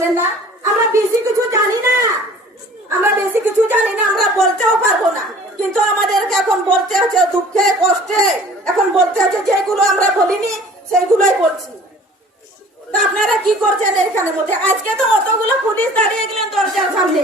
বলেন না আমরা বেশি কিছু জানি না, আমরা বেশি কিছু জানি না, আমরা বলতেও পারবো না, কিন্তু আমাদেরকে এখন বলতে হচ্ছে দুঃখে কষ্টে, এখন বলতে হচ্ছে যেগুলো আমরা বলিনি সেইগুলোই বলছি। তা আপনারা কি করছেন এখানে মধ্যে? আজকে তো অতগুলো পুলিশ দাঁড়িয়ে গেলেন দরজার সামনে,